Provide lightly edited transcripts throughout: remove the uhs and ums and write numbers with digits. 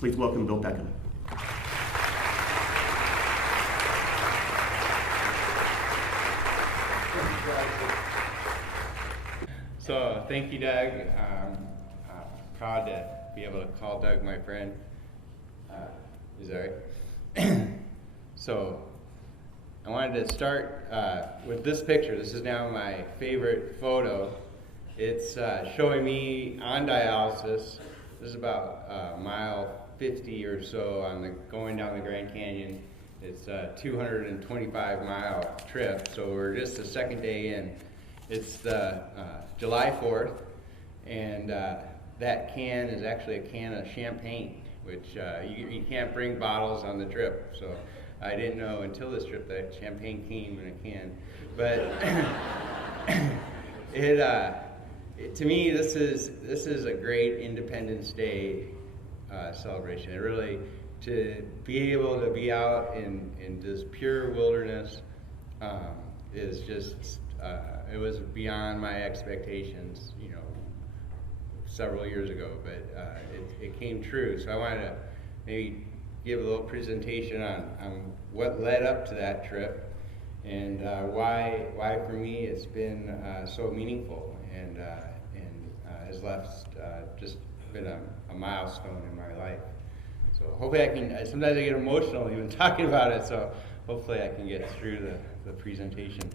Please welcome Bill Peckham. So thank you, Doug. I'm proud to be able to call Doug my friend. Is that right? So I wanted to start with this picture. This is now my favorite photo. It's showing me on dialysis. This is about mile 50 or so on going down the Grand Canyon. It's a 225-mile trip, so we're just the second day in. It's the July 4th, and that can is actually a can of champagne, which you can't bring bottles on the trip. So I didn't know until this trip that champagne came in a can. But to me, this is a great Independence Day celebration. It really, to be able to be out in this pure wilderness is just, it was beyond my expectations, several years ago, but it came true. So I wanted to maybe give a little presentation on what led up to that trip and why for me it's been so meaningful and has left just been a milestone in my life. So hopefully I can, sometimes I get emotional even talking about it, so hopefully I can get through the presentation.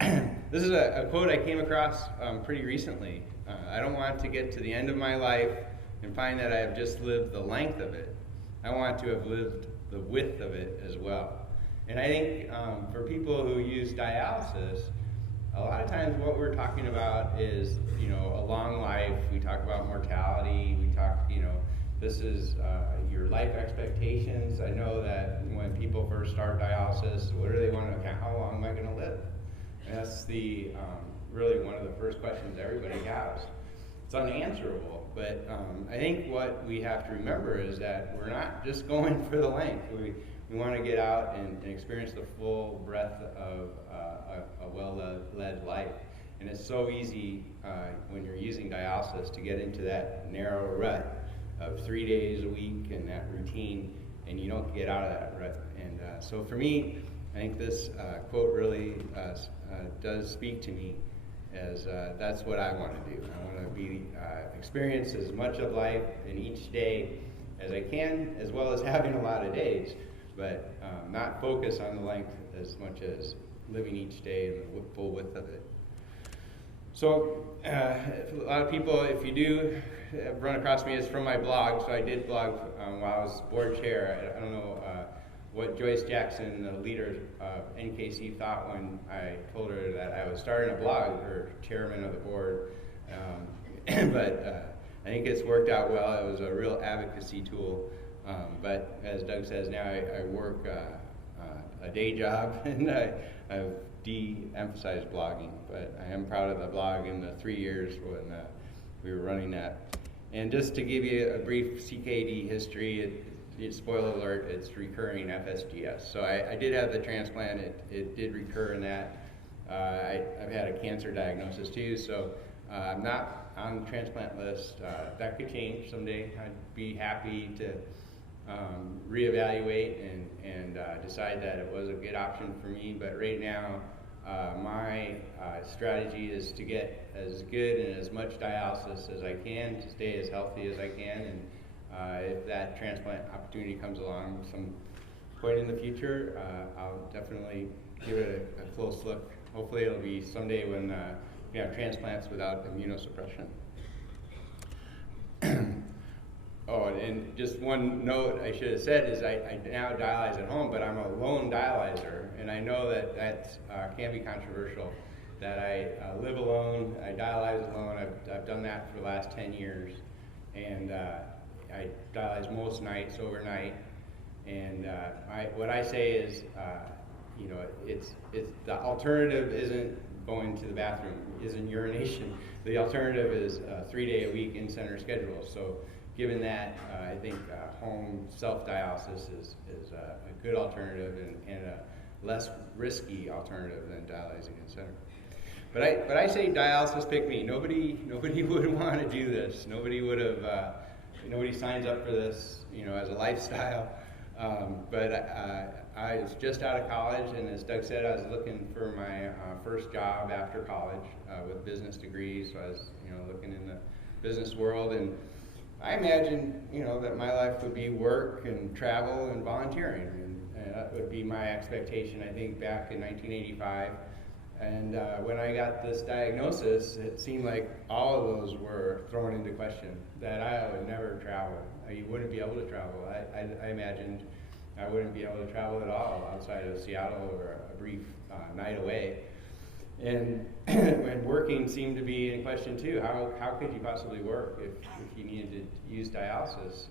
This is a quote I came across pretty recently. I don't want to get to the end of my life and find that I have just lived the length of it. I want to have lived the width of it as well. And I think for people who use dialysis, a lot of times what we're talking about is, a long life. We talk about mortality. We talk, this is your life expectations. I know that when people first start dialysis, what do they want to, how long am I going to live? And that's really one of the first questions everybody has. It's unanswerable, but I think what we have to remember is that we're not just going for the length. We want to get out and experience the full breadth of a well-led life. And it's so easy when you're using dialysis to get into that narrow rut of 3 days a week and that routine, and you don't get out of that rut. And so for me, I think this quote really does speak to me, as that's what I want to do. I want to be experience as much of life in each day as I can, as well as having a lot of days, but not focus on the length as much as living each day in the full width of it. So a lot of people, if you do run across me, it's from my blog. So I did blog while I was board chair. I don't know what Joyce Jackson, the leader of NKC, thought when I told her that I was starting a blog, or chairman of the board. But I think it's worked out well. It was a real advocacy tool. But as Doug says, now I work a day job, and I've de-emphasized blogging. But I am proud of the blog in the 3 years when we were running that. And just to give you a brief CKD history, spoiler alert, it's recurring FSGS. So I did have the transplant. It did recur in that. I've had a cancer diagnosis too, so I'm not on the transplant list. That could change someday. I'd be happy to reevaluate and decide that it was a good option for me. But right now, my strategy is to get as good and as much dialysis as I can to stay as healthy as I can. And if that transplant opportunity comes along some point in the future, I'll definitely give it a close look. Hopefully it'll be someday when we have transplants without immunosuppression. Oh, and just one note I should have said is I now dialyze at home, but I'm a lone dialyzer, and I know that can be controversial, that I live alone, I dialyze alone. I've done that for the last 10 years, and I dialyze most nights overnight, and what I say is, it's the alternative isn't going to the bathroom, isn't urination. The alternative is a 3-day-a-week in-center schedule. So given that, I think home self-dialysis is a good alternative and a less risky alternative than dialyzing in-center. But I say dialysis pick me. Nobody would want to do this. Nobody would have nobody signs up for this, as a lifestyle. But I was just out of college, and as Doug said, I was looking for my first job after college with business degrees. So I was, looking in the business world, and I imagined, that my life would be work and travel and volunteering, and that would be my expectation, I think, back in 1985. And when I got this diagnosis, it seemed like all of those were thrown into question, that I would never travel. You wouldn't be able to travel. I imagined I wouldn't be able to travel at all outside of Seattle or a brief night away. And when working seemed to be in question too, how could you possibly work if you needed to use dialysis?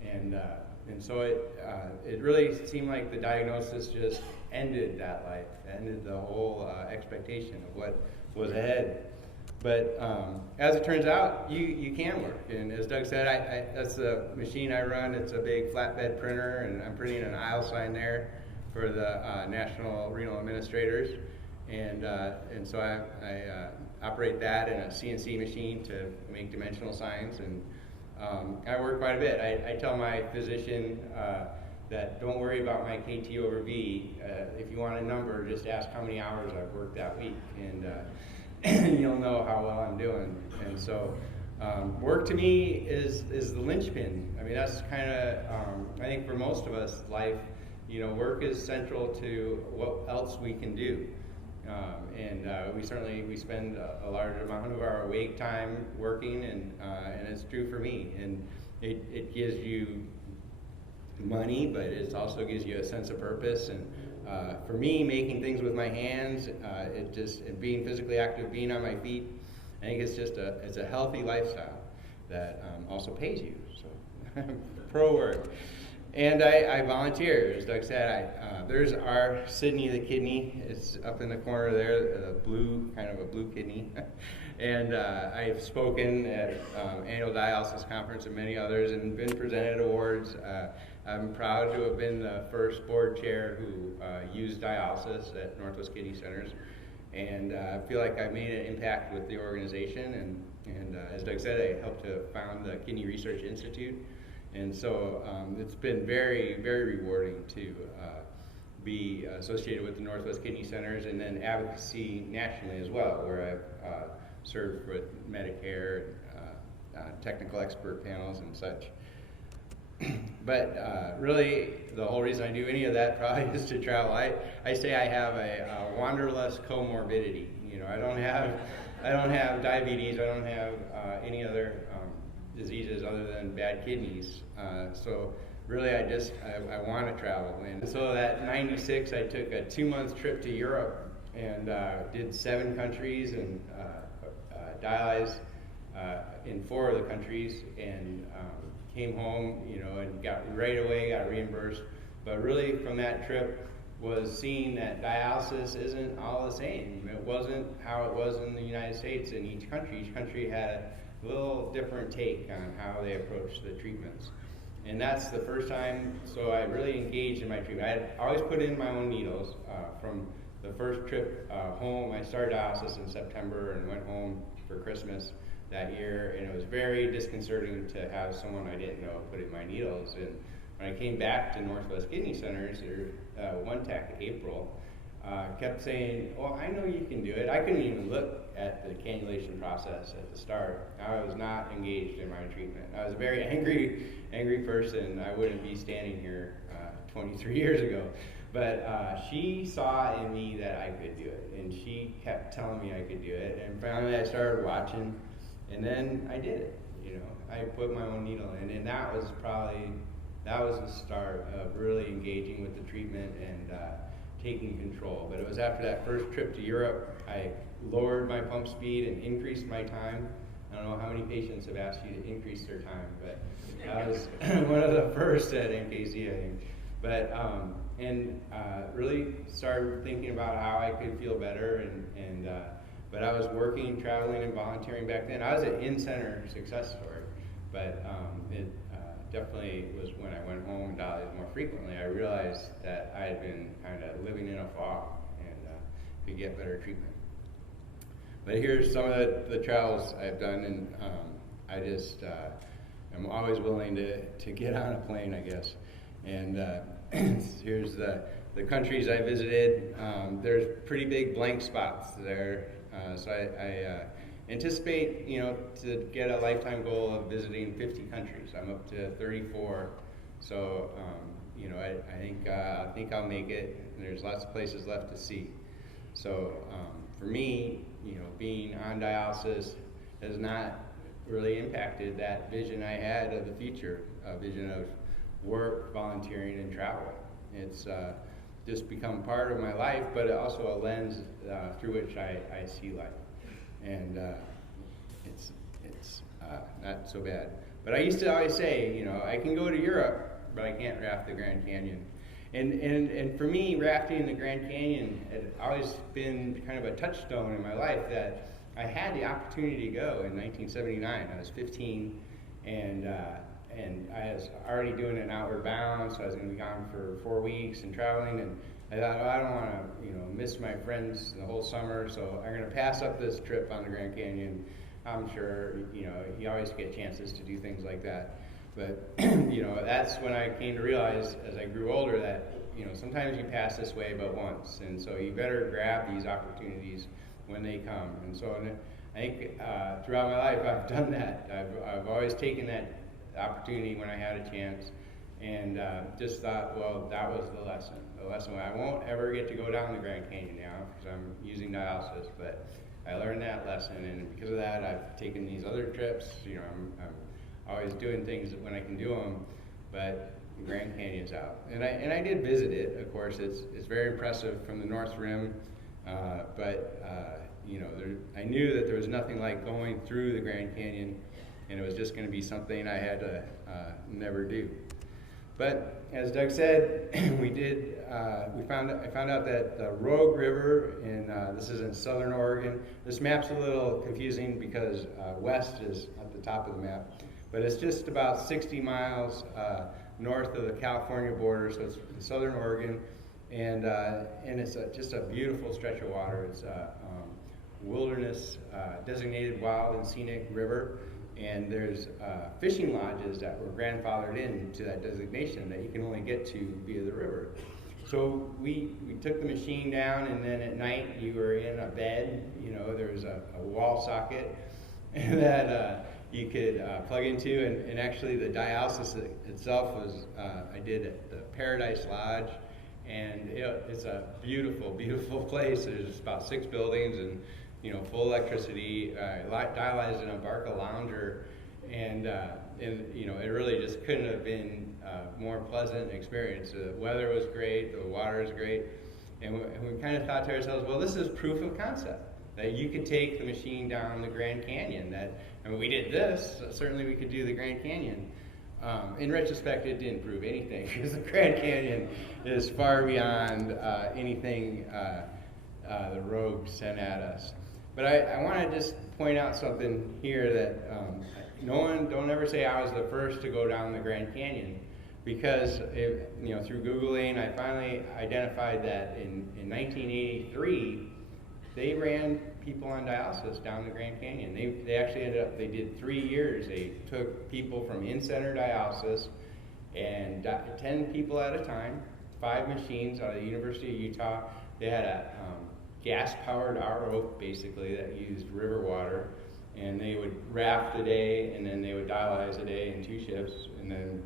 And so it really seemed like the diagnosis just ended that life, ended the whole expectation of what was ahead. But as it turns out, you can work. And as Doug said, that's the machine I run. It's a big flatbed printer, and I'm printing an aisle sign there for the National Renal Administrators. And so I operate that in a CNC machine to make dimensional signs. And I work quite a bit. I tell my physician that don't worry about my KT over V. If you want a number, just ask how many hours I've worked that week, and you'll know how well I'm doing. And so work to me is the linchpin. I mean, that's kind of, I think for most of us, life, work is central to what else we can do. We spend a large amount of our awake time working, and it's true for me. And it gives you money, but it also gives you a sense of purpose. And for me, making things with my hands, and being physically active, being on my feet, I think it's just it's a healthy lifestyle that also pays you. So pro work. And I volunteer, as Doug said. There's our Sydney the kidney. It's up in the corner there, kind of a blue kidney. And I've spoken at annual dialysis conference and many others, and been presented awards. I'm proud to have been the first board chair who used dialysis at Northwest Kidney Centers, and I feel like I made an impact with the organization. And as Doug said, I helped to found the Kidney Research Institute. And so it's been very, very rewarding to be associated with the Northwest Kidney Centers, and then advocacy nationally as well, where I've served with Medicare, technical expert panels and such. But really, the whole reason I do any of that probably is to travel. I say I have a wanderlust comorbidity. I don't have diabetes. I don't have any other diseases other than bad kidneys. So really, I want to travel. And so that 96, I took a 2-month trip to Europe and did 7 countries and dialyzed in 4 of the countries, and came home, and got reimbursed. But really, from that trip, was seeing that dialysis isn't all the same. It wasn't how it was in the United States in each country. Each country had a little different take on how they approach the treatments. And that's the first time, so I really engaged in my treatment. I had always put in my own needles. From the first trip home, I started dialysis in September and went home for Christmas that year, and it was very disconcerting to have someone I didn't know put in my needles. And when I came back to Northwest Kidney Centers, one tech, April, kept saying, "Well, I know you can do it." I couldn't even look at the cannulation process at the start. I was not engaged in my treatment. I was a very angry person. I wouldn't be standing here 23 years ago. But she saw in me that I could do it, and she kept telling me I could do it. And finally I started watching, and then I did it. I put my own needle in, and that was the start of really engaging with the treatment and taking control. But it was after that first trip to Europe, I lowered my pump speed and increased my time. I don't know how many patients have asked you to increase their time, but I was one of the first at MKC, I think. But really started thinking about how I could feel better, but I was working, traveling, and volunteering back then. I was an in-center success story, but it definitely was when I went home and dialyzed more frequently, I realized that I had been kind of living in a fog and could get better treatment. But here's some of the travels I've done, and I'm always willing to get on a plane, I guess. And here's the countries I visited. There's pretty big blank spots there. So I anticipate, to get a lifetime goal of visiting 50 countries. I'm up to 34. So, I think I'll make it. There's lots of places left to see. So for me, being on dialysis has not really impacted that vision I had of the future, a vision of work, volunteering, and travel. It's just become part of my life, but also a lens through which I see life. And it's not so bad. But I used to always say, I can go to Europe, but I can't raft the Grand Canyon. And for me, rafting the Grand Canyon had always been kind of a touchstone in my life that I had the opportunity to go in 1979. I was 15, and I was already doing an outward bound, so I was going to be gone for 4 weeks and traveling. And I thought, I don't want to, miss my friends the whole summer, so I'm going to pass up this trip on the Grand Canyon. I'm sure, you always get chances to do things like that. But, that's when I came to realize as I grew older that, sometimes you pass this way but once. And so you better grab these opportunities when they come. And so I think throughout my life I've done that. I've always taken that opportunity when I had a chance and just thought, well, that was the lesson. The lesson, I won't ever get to go down the Grand Canyon now because I'm using dialysis, but I learned that lesson, and because of that I've taken these other trips. I'm always doing things when I can do them, but the Grand Canyon's out. And I did visit it, of course. It's very impressive from the North Rim, but I knew that there was nothing like going through the Grand Canyon, and it was just going to be something I had to never do. But as Doug said, I found out that the Rogue River, this is in southern Oregon. This map's a little confusing because west is at the top of the map. But it's just about 60 miles north of the California border, so it's in southern Oregon, and it's just a beautiful stretch of water. It's a wilderness designated wild and scenic river, and there's fishing lodges that were grandfathered into that designation that you can only get to via the river. So we took the machine down, and then at night you were in a bed. There was a wall socket that you could plug into, and actually the dialysis itself was, I did at the Paradise Lodge, and it's a beautiful, beautiful place. There's about 6 buildings and full electricity. Dialyzed in a Barca lounger, and it really just couldn't have been a more pleasant experience. The weather was great, the water is great, and we kind of thought to ourselves, well, this is proof of concept that you could take the machine down the Grand Canyon. We did this, so certainly we could do the Grand Canyon. In retrospect, it didn't prove anything because the Grand Canyon is far beyond anything the Rogue sent at us. But I want to just point out something here that don't ever say I was the first to go down the Grand Canyon, because through Googling, I finally identified that in 1983, they ran people on dialysis down the Grand Canyon. They actually they did 3 years. They took people from in-center dialysis, and 10 people at a time, 5 machines out of the University of Utah. They had a gas-powered RO, basically, that used river water, and they would raft a day, and then they would dialyze a day in 2 shifts, and then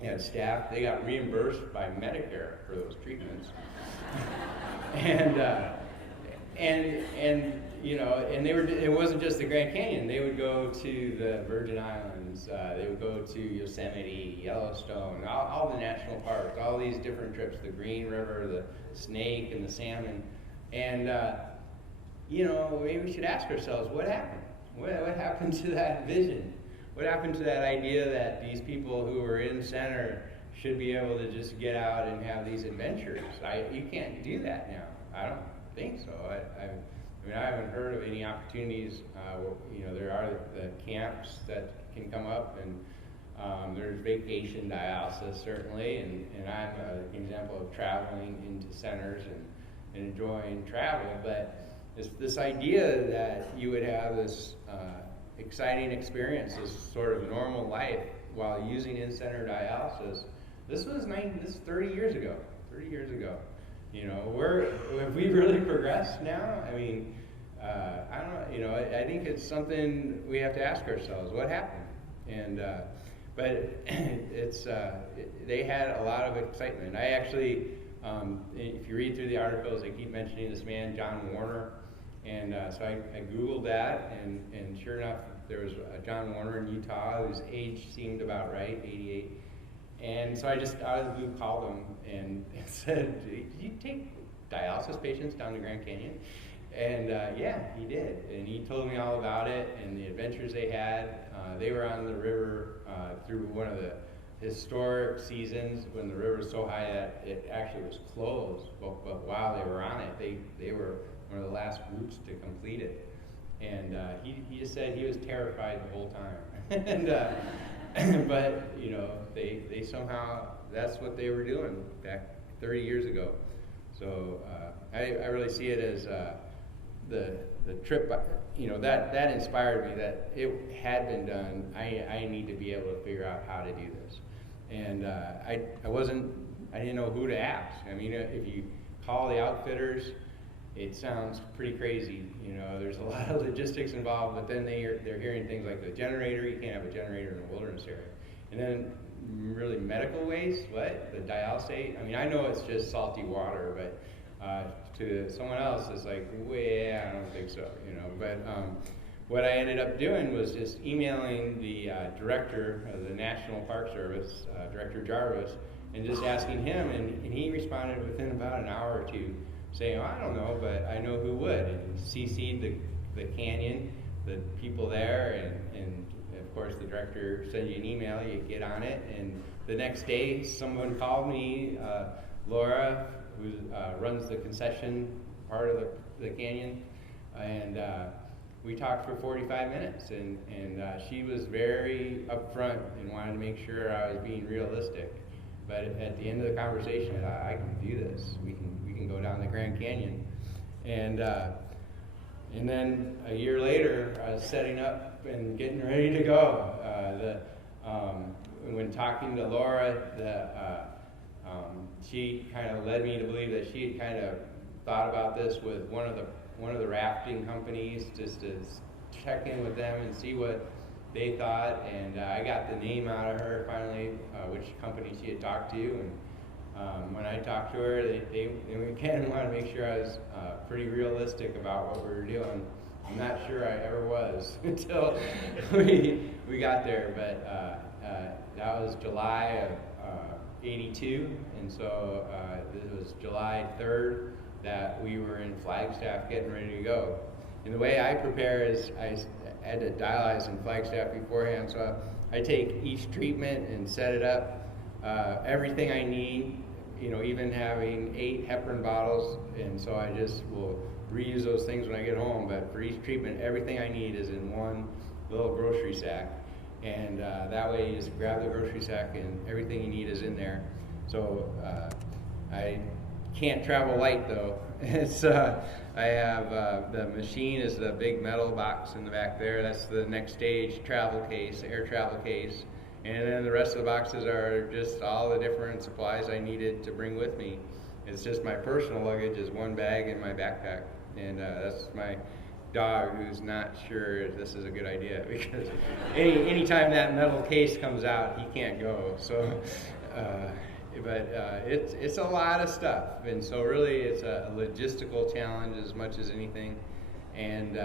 they had staff. They got reimbursed by Medicare for those treatments. And they were. It wasn't just the Grand Canyon. They would go to the Virgin Islands. They would go to Yosemite, Yellowstone, all the national parks, all these different trips. The Green River, the Snake, and the Salmon. And maybe we should ask ourselves, what happened? What happened to that vision? What happened to that idea that these people who were in center should be able to just get out and have these adventures? You can't do that now. I don't think so. I haven't heard of any opportunities. There are the camps that can come up, and there's vacation dialysis certainly, and I'm an example of traveling into centers and enjoying travel. But it's this idea that you would have this exciting experience, this sort of normal life while using in-center dialysis. This was 30 years ago. 30 years ago. You know, have we really progressed now? I mean, I don't know. You know, I think it's something we have to ask ourselves: what happened? And but they had a lot of excitement. I actually, if you read through the articles, they keep mentioning this man, John Warner. And so I Googled that, and sure enough, there was a John Warner in Utah whose age seemed about right, 88. And so I just out of the blue called him and said, "Do you take dialysis patients down to Grand Canyon?" And yeah, he did. And he told me all about it and the adventures they had. They were on the river through one of the historic seasons when the river was so high that it actually was closed. But while they were on it, they were one of the last groups to complete it. And he just said he was terrified the whole time. And but you know, they somehow, that's what they were doing back 30 years ago. So I really see it as the trip. You know, that inspired me that it had been done. I need to be able to figure out how to do this. And I didn't know who to ask. I mean, if you call the outfitters, it sounds pretty crazy. You know, there's a lot of logistics involved, but then they're hearing things like the generator. You can't have a generator in a wilderness area. And then really medical waste, what? The dialysate? I mean, I know it's just salty water, but to someone else, it's like, well, I don't think so, you know. But what I ended up doing was just emailing the director of the National Park Service, Director Jarvis, and just asking him, and he responded within about an hour or two, saying, "Oh, I don't know, but I know who would." And he CC'd the canyon, the people there, and of course the director sends you an email, you get on it, and the next day someone called me, Laura, who runs the concession part of the canyon, and we talked for 45 minutes, and she was very upfront and wanted to make sure I was being realistic. But at the end of the conversation, I can do this. We can go down the Grand Canyon, and then a year later, I was setting up and getting ready to go. When talking to Laura, she kind of led me to believe that she had kind of thought about this with one of the rafting companies, just to check in with them and see what they thought. And I got the name out of her finally, which company she had talked to. And when I talked to her, they again wanted to make sure I was pretty realistic about what we were doing. I'm not sure I ever was until we got there, but that was July of '82, and so it was July 3rd that we were in Flagstaff getting ready to go. And the way I prepare is I had to dialyze in Flagstaff beforehand, so I take each treatment and set it up, everything I need, you know, even having 8 heparin bottles, and so I just will reuse those things when I get home. But for each treatment, everything I need is in one little grocery sack, and that way you just grab the grocery sack and everything you need is in there. So I can't travel light though. It's I have the machine is the big metal box in the back there. That's the next stage travel case, air travel case. And then the rest of the boxes are just all the different supplies I needed to bring with me. It's just my personal luggage is one bag in my backpack. And that's my dog, who's not sure if this is a good idea, because anytime that metal case comes out, he can't go. So, but it's a lot of stuff, and so really it's a logistical challenge as much as anything, and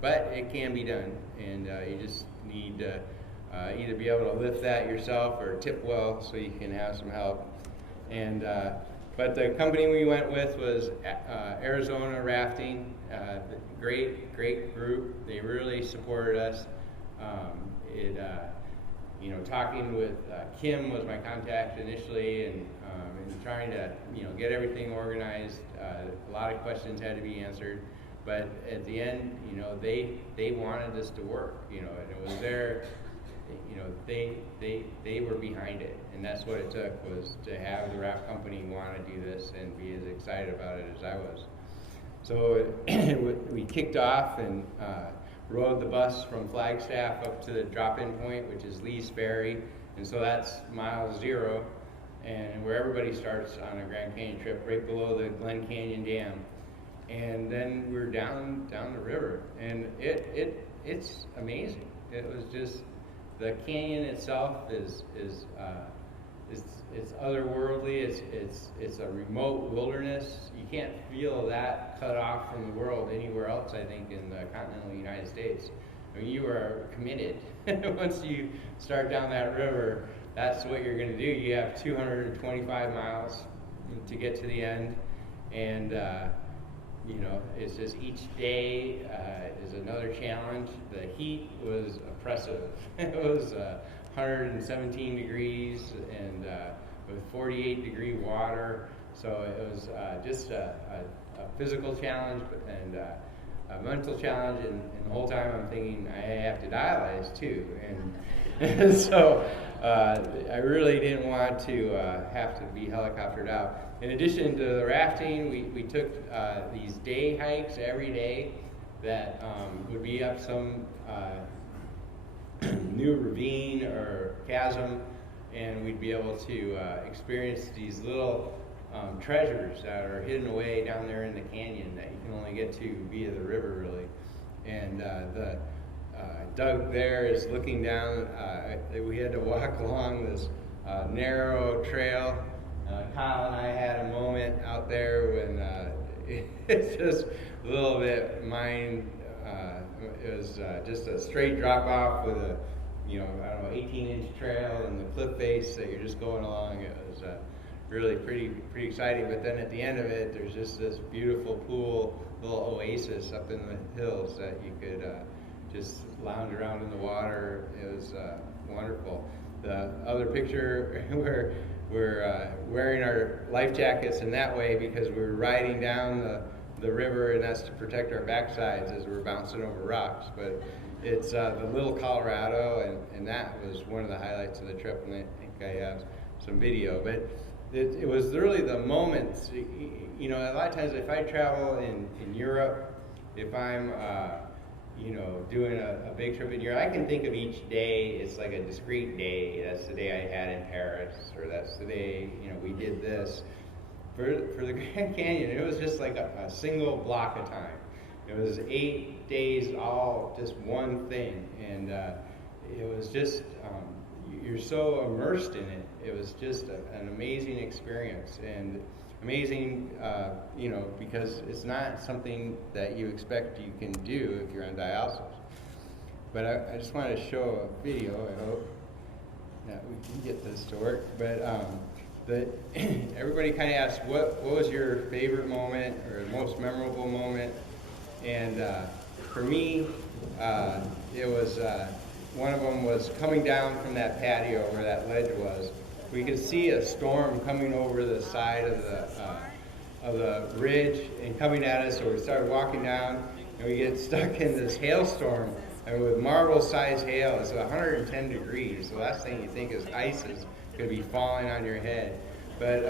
but it can be done, and you just need to either be able to lift that yourself or tip well so you can have some help. And but the company we went with was Arizona Rafting. Great group. They really supported us. You know, talking with Kim was my contact initially, and trying to, you know, get everything organized. A lot of questions had to be answered, but at the end, you know, they wanted this to work. You know, and it was their, you know, they were behind it, and that's what it took, was to have the raft company want to do this and be as excited about it as I was. So we kicked off, and rode the bus from Flagstaff up to the drop-in point, which is Lee's Ferry, and so that's mile 0, and where everybody starts on a Grand Canyon trip, right below the Glen Canyon Dam. And then we're down the river, and it's amazing. It was just, the canyon itself is it's otherworldly. It's a remote wilderness. You can't feel that cut off from the world anywhere else, I think, in the continental United States. I mean, you are committed. Once you start down that river, that's what you're going to do. You have 225 miles to get to the end, and you know, it's just each day is another challenge. The heat was oppressive. It was 117 degrees and with 48-degree water. So it was just a physical challenge and a mental challenge. And the whole time I'm thinking, I have to dialyze too. And so I really didn't want to have to be helicoptered out. In addition to the rafting, we took these day hikes every day that would be up some new ravine or chasm, and we'd be able to experience these little treasures that are hidden away down there in the canyon that you can only get to via the river, really. And Doug there is looking down. We had to walk along this narrow trail. Kyle and I had a moment out there when it's just a little bit it was just a straight drop off with a, you know, I don't know, 18-inch trail and the cliff face that you're just going along. It was really pretty exciting. But then at the end of it, there's just this beautiful pool, little oasis up in the hills that you could just lounge around in the water. It was wonderful. The other picture where we're wearing our life jackets in that way because we're riding down the river, and that's to protect our backsides as we're bouncing over rocks. But it's the Little Colorado, and that was one of the highlights of the trip, and I think I have some video. But it was really the moments. You know, a lot of times if I travel in Europe, if I'm you know, doing a big trip in Europe, I can think of each day, it's like a discrete day. That's the day I had in Paris, or that's the day, you know, we did this. For the Grand Canyon, it was just like a single block of time. It was 8 days, all just one thing, and it was just, you're so immersed in it. It was just an amazing experience, and amazing, you know, because it's not something that you expect you can do if you're on dialysis. But I just want to show a video, I hope that we can get this to work. But everybody kind of asked, what was your favorite moment or most memorable moment? And for me, it was, one of them was coming down from that patio where that ledge was. We could see a storm coming over the side of the ridge and coming at us, so we started walking down, and we get stuck in this hailstorm, and with marble-sized hail. It's 110 degrees. The last thing you think is ice is going to be falling on your head. But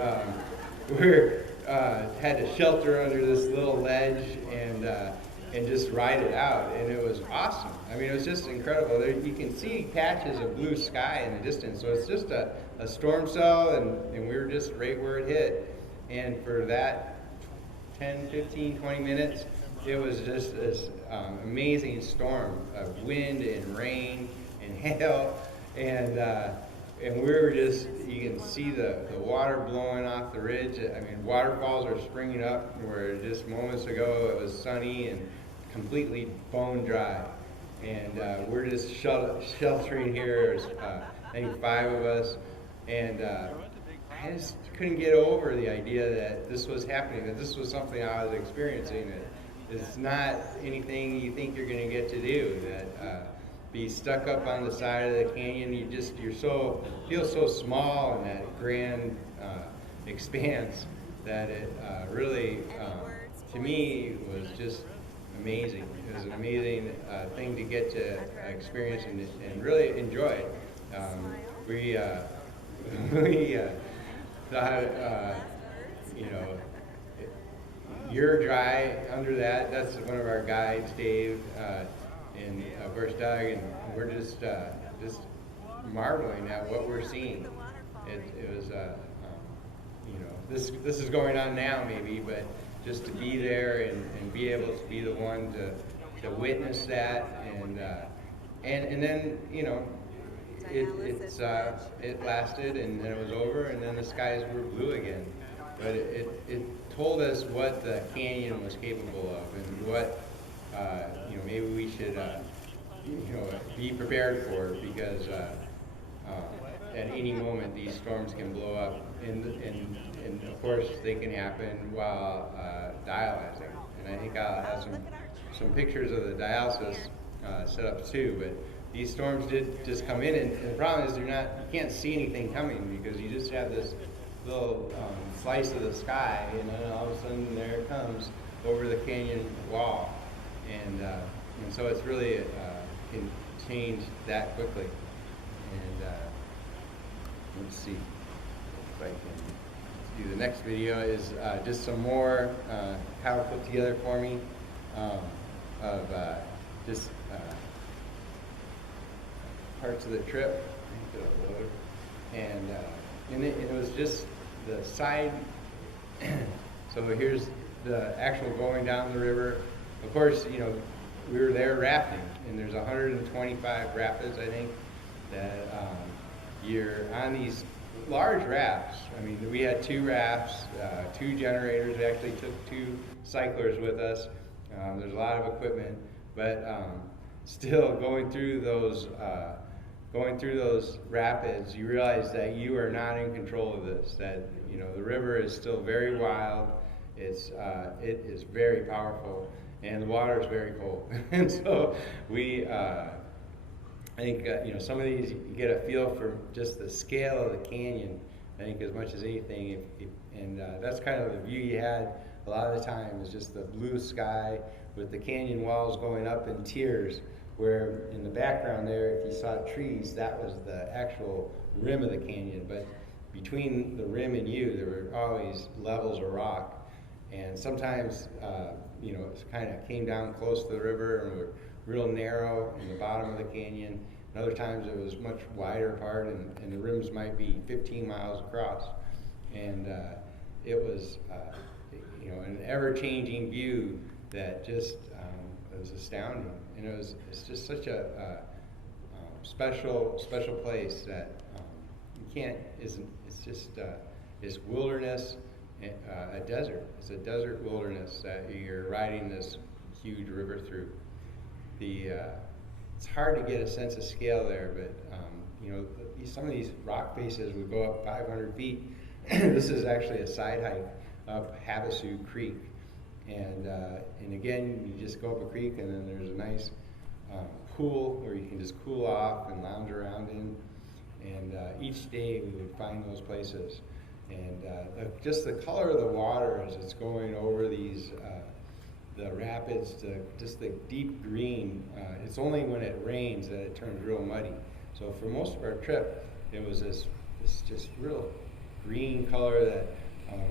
we had to shelter under this little ledge and just ride it out, and it was awesome. I mean, it was just incredible. There, you can see patches of blue sky in the distance, so it's just a storm cell, and we were just right where it hit. And for that 10, 15, 20 minutes, it was just this amazing storm of wind and rain and hail, and we were just, you can see the water blowing off the ridge. I mean, waterfalls are springing up where just moments ago it was sunny and completely bone dry. And we're just sheltering here. There's, I think, 5 of us. And I just couldn't get over the idea that this was happening, that this was something I was experiencing. It's not anything you think you're going to get to do. That be stuck up on the side of the canyon, you feel so small in that grand expanse that it really, to me, was just amazing. It was an amazing thing to get to experience and really enjoy. We thought, you know, you're dry under that. That's one of our guides, Dave. And of course, Doug, and we're just marveling at what we're seeing. It was, you know, this is going on now maybe, but just to be there and be able to be the one to witness that, and then, you know, it lasted, and then it was over, and then the skies were blue again. But it told us what the canyon was capable of, and what, you know, maybe we should you know, be prepared for, because at any moment these storms can blow up, and of course they can happen while dialyzing. And I think I'll have some pictures of the dialysis setups too. But these storms did just come in, and the problem is you can't see anything coming, because you just have this little slice of the sky, and then all of a sudden there it comes over the canyon wall, and so it's really can change that quickly. And let's see if I can do the next video. Is just some more Kyle put together for me of just parts of the trip, and it was just the side. So here's the actual going down the river. Of course, you know, we were there rafting, and there's 125 rapids, I think, that you're on these large rafts. I mean, we had 2 rafts, 2 generators. We actually took 2 cyclers with us. There's a lot of equipment, but still going through those rapids, you realize that you are not in control of this. That, you know, the river is still very wild. It is very powerful, and the water is very cold. And so we, I think, you know, some of these you get a feel for just the scale of the canyon, I think, as much as anything. And that's kind of the view you had a lot of the time, is just the blue sky with the canyon walls going up in tiers, where in the background there, if you saw trees, that was the actual rim of the canyon. But between the rim and you, there were always levels of rock. And sometimes, you know, it kind of came down close to the river and were real narrow in the bottom of the canyon. And other times it was much wider apart, and the rims might be 15 miles across. And it was, you know, an ever-changing view that just was astounding. And it's just such a special place that you can't, it's just, it's wilderness. A desert. It's a desert wilderness that you're riding this huge river through. It's hard to get a sense of scale there, but you know, some of these rock faces would go up 500 feet. This is actually a side hike up Havasu Creek, and again, you just go up a creek, and then there's a nice pool where you can just cool off and lounge around in. And each day we would find those places. And just the color of the water as it's going over these, the rapids, to just the deep green. It's only when it rains that it turns real muddy. So for most of our trip, it was this just real green color that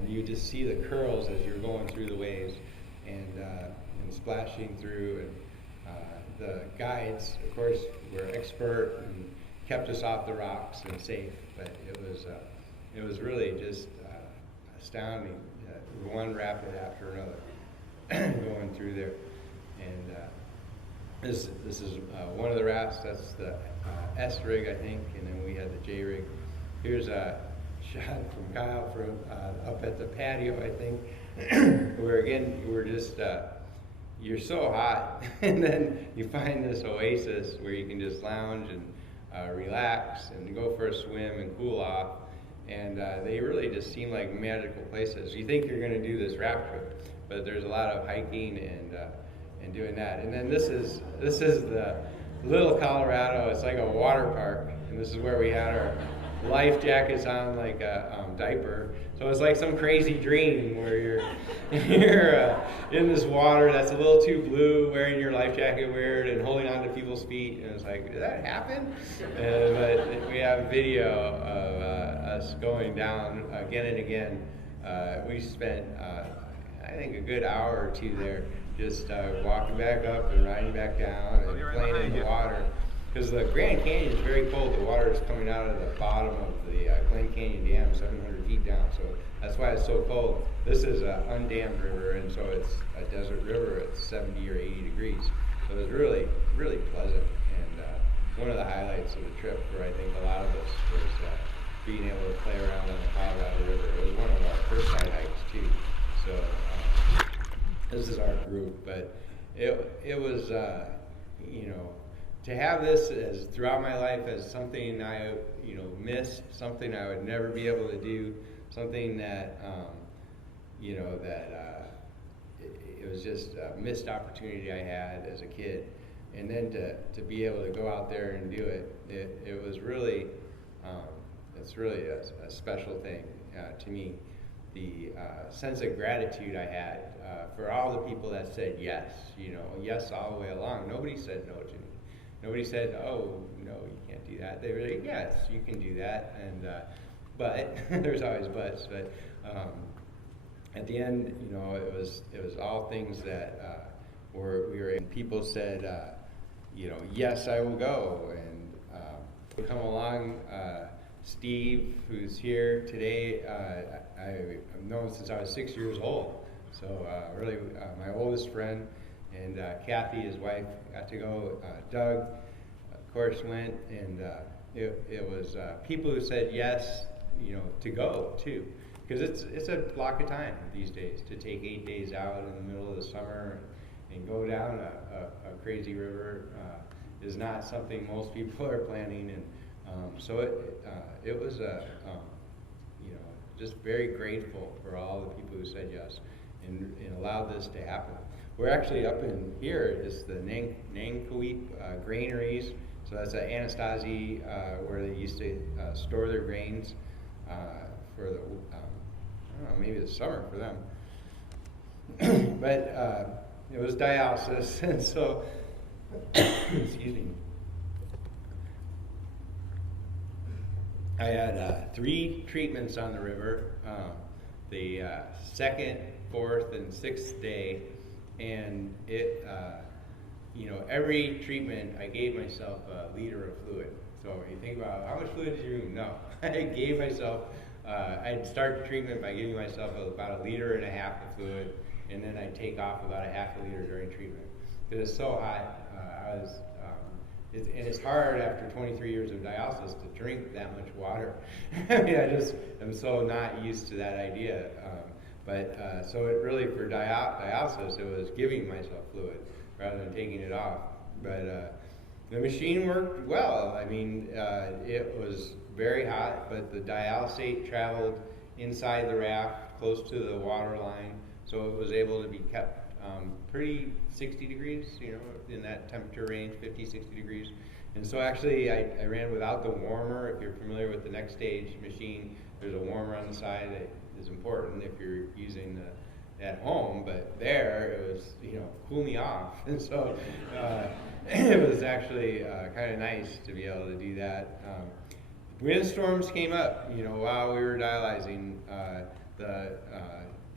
you just see the curls as you're going through the waves and splashing through. And the guides, of course, were expert and kept us off the rocks and safe. But it was really just astounding, one rapid after another going through there. And this is one of the rafts. That's the S rig, I think, and then we had the J rig. Here's a shot from Kyle from up at the patio, I think, where again we're just you're so hot, and then you find this oasis where you can just lounge and relax and go for a swim and cool off. And they really just seem like magical places. You think you're going to do this raft trip, but there's a lot of hiking and doing that. And then this is the Little Colorado. It's like a water park, and this is where we had our life jackets on, like a diaper. So it's like some crazy dream where you're in this water that's a little too blue, wearing your life jacket weird and holding on to people's feet. And it's like, did that happen? But we have video of us going down again and again. We spent, I think, a good hour or 2 there just walking back up and riding back down and playing in the water. Because the Grand Canyon is very cold. The water is coming out of the bottom of the Glen Canyon Dam, 700 feet down. So that's why it's so cold. This is an undammed river, and so it's a desert river at 70 or 80 degrees. So it was really, really pleasant. And one of the highlights of the trip for I think a lot of us was being able to play around on the Colorado River. It was one of our first side hikes too. So this is our group, but it was to have this as throughout my life as something I missed, something I would never be able to do, something that it was just a missed opportunity I had as a kid, and then to be able to go out there and do it was really it's really a special thing to me. The sense of gratitude I had for all the people that said yes, yes all the way along. Nobody said no to me. Nobody said, oh, no, you can't do that. They were like, yes, you can do that. And but there's always buts. But at the end, it was all things that we were. And people said, yes, I will go. And come along. Steve, who's here today, I've known since I was 6 years old. So really, my oldest friend. And Kathy, his wife, got to go. Doug, of course, went, and it was people who said yes, to go too, because it's a block of time these days to take 8 days out in the middle of the summer and go down a crazy river is not something most people are planning, and so it was just very grateful for all the people who said yes and allowed this to happen. We're actually up in here. It's the Nankoweap granaries. So that's an Anastasia where they used to store their grains for the, I don't know, maybe the summer for them. But it was dialysis, and so, excuse me. I had 3 treatments on the river, the 2nd, 4th, and 6th day. And it, every treatment I gave myself a liter of fluid. So you think about how much fluid did you use? No, I gave myself. I'd start the treatment by giving myself about 1.5 liters of fluid, and then I'd take off about 0.5 liter during treatment. Because it's so hot, and it's hard after 23 years of dialysis to drink that much water. I mean, I just am so not used to that idea. So it really, for dialysis, it was giving myself fluid rather than taking it off. But the machine worked well. I mean, it was very hot, but the dialysate traveled inside the raft, close to the water line, so it was able to be kept pretty 60 degrees, in that temperature range, 50, 60 degrees. And so actually, I ran without the warmer. If you're familiar with the next stage machine, there's a warmer on the side that is important if you're using at home, but there it was, cool me off. And so it was actually kind of nice to be able to do that. Windstorms came up, while we were dialyzing.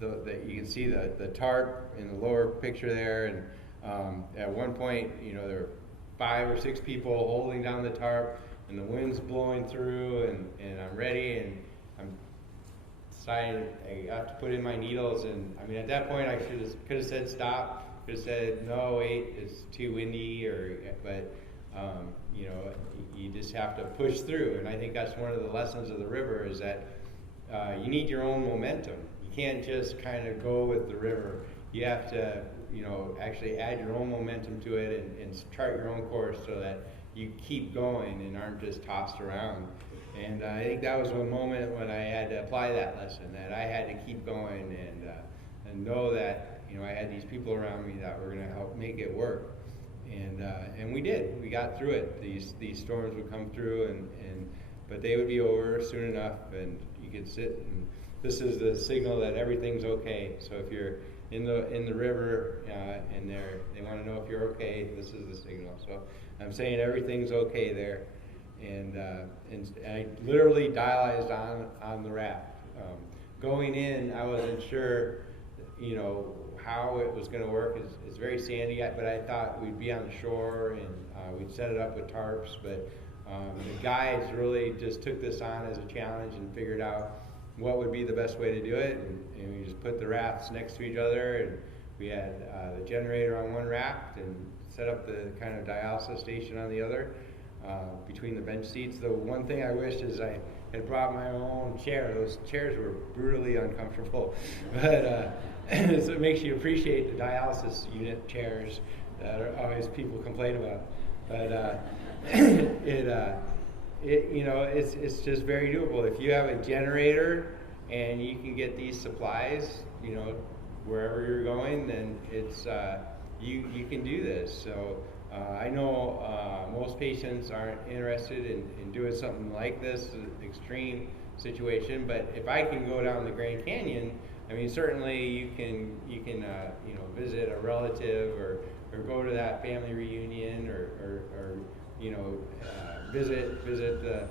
You can see the tarp in the lower picture there, and at one point, there were 5 or 6 people holding down the tarp, and the wind's blowing through, and I'm ready, and I'm deciding I have to put in my needles, and I mean at that point I could have said stop, could have said no, wait, it's too windy, but you just have to push through, and I think that's one of the lessons of the river is that you need your own momentum. You can't just kind of go with the river. You have to actually add your own momentum to it and chart your own course so that you keep going and aren't just tossed around. And I think that was one moment when I had to apply that lesson, that I had to keep going and know that I had these people around me that were going to help make it work. And we did. We got through it. These storms would come through, but they would be over soon enough, and you could sit. And this is the signal that everything's okay. So if you're in the river and they want to know if you're okay, this is the signal. So I'm saying everything's okay there. And I literally dialyzed on the raft. Going in, I wasn't sure, you know, how it was going to work is very sandy, but I thought we'd be on the shore and we'd set it up with tarps, but the guides really just took this on as a challenge and figured out what would be the best way to do it, and we just put the rafts next to each other, and we had the generator on one raft and set up the kind of dialysis station on the other, between the bench seats. The one thing I wish is I had brought my own chair. Those chairs were brutally uncomfortable, but so it makes you appreciate the dialysis unit chairs that are always people complain about. But you know, it's just very doable. If you have a generator and you can get these supplies, you know, wherever you're going, then it's you can do this. So I know most patients aren't interested in doing something like this, extreme situation. But if I can go down the Grand Canyon, I mean, certainly you can you know, visit a relative or go to that family reunion or you know, visit the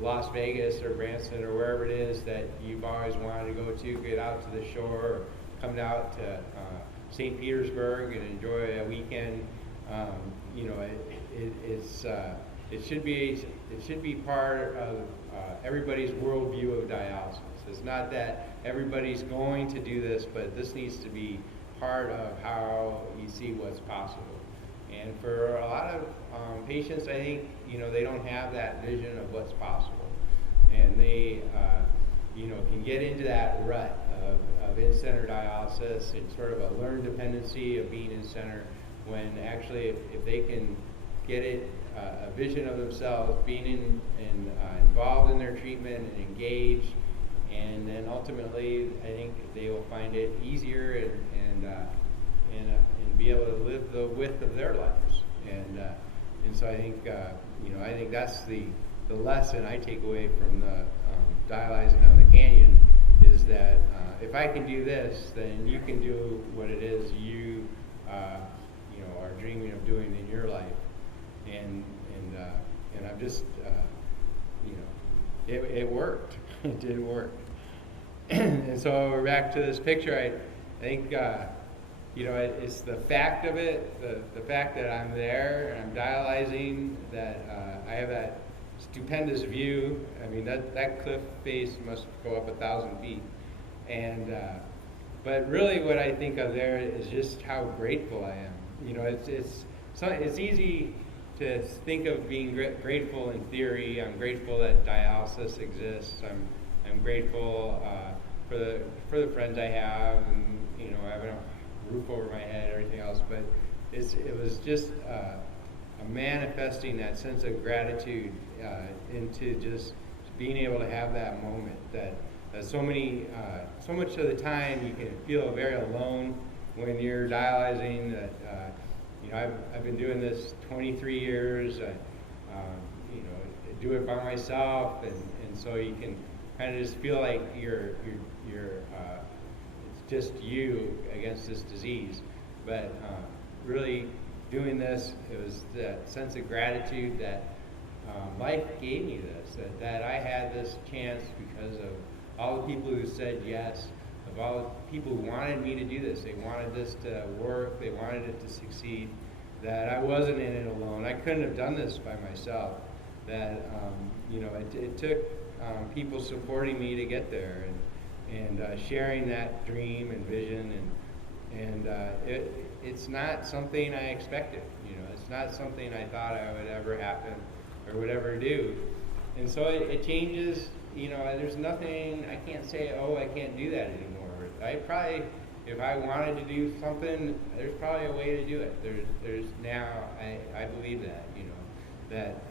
Las Vegas or Branson or wherever it is that you've always wanted to go to, get out to the shore, or come out to St. Petersburg and enjoy a weekend. You know, it should be part of everybody's worldview of dialysis. It's not that everybody's going to do this, but this needs to be part of how you see what's possible. And for a lot of patients, I think, you know, they don't have that vision of what's possible, and they you know, can get into that rut of in-center dialysis and sort of a learned dependency of being in-center, when actually if they can get it a vision of themselves being involved in their treatment and engaged, and then ultimately I think they will find it easier and be able to live the width of their lives. And so I think you know, I think that's the lesson I take away from the dialyzing on the canyon, is that if I can do this, then you can do what it is you you know, are dreaming of doing in your life. And I'm just you know, it worked. It did work. And so we're back to this picture. I think you know, it's the fact of it, the fact that I'm there and I'm dialyzing, that I have that stupendous view. I mean, that cliff face must go up 1,000 feet. And but really what I think of there is just how grateful I am. You know, it's easy to think of being grateful in theory. I'm grateful that dialysis exists. I'm grateful for the friends I have, and you know, having a roof over my head, everything else. But it was just a manifesting that sense of gratitude into just being able to have that moment. That so much of the time you can feel very alone when you're dialyzing. That you know, I've been doing this 23 years. You know, I do it by myself, and so you can kind of just feel like you're it's just you against this disease. But really doing this, it was that sense of gratitude that life gave me this, that I had this chance because of all the people who said yes, of all the people who wanted me to do this. They wanted this to work, they wanted it to succeed, that I wasn't in it alone. I couldn't have done this by myself. That you know, it took people supporting me to get there, and sharing that dream and vision, and it's not something I expected. You know, it's not something I thought I would ever happen or would ever do. And so it changes. You know, there's nothing, I can't say, oh, I can't do that anymore. I probably, if I wanted to do something, there's probably a way to do it. There's now, I believe that, you know, that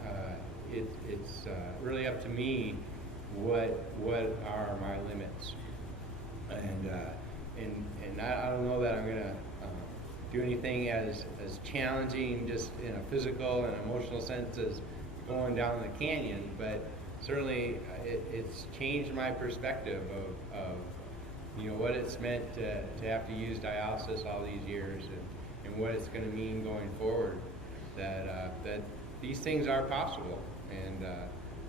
it's really up to me what are my limits. And I don't know that I'm going to do anything as challenging just in a physical and emotional sense as going down the canyon, but certainly it's changed my perspective of you know, what it's meant to have to use dialysis all these years, and what it's going to mean going forward, that these things are possible, and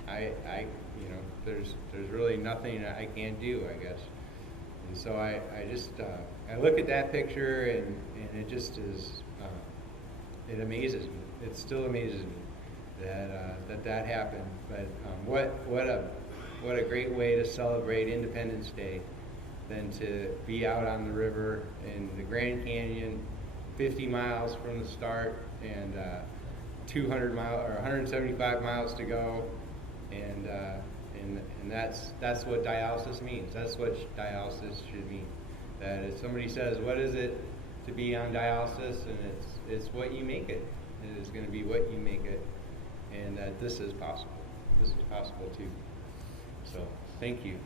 I you know, there's really nothing I can't do, I guess. And so I just, I look at that picture and it just is, it amazes me. It still amazes me that happened. But what a great way to celebrate Independence Day than to be out on the river in the Grand Canyon, 50 miles from the start and 200 miles or 175 miles to go, and that's what dialysis means. That's what dialysis should mean. That if somebody says, "What is it to be on dialysis?" and it's what you make it. It is going to be what you make it, and that this is possible. This is possible too. So thank you.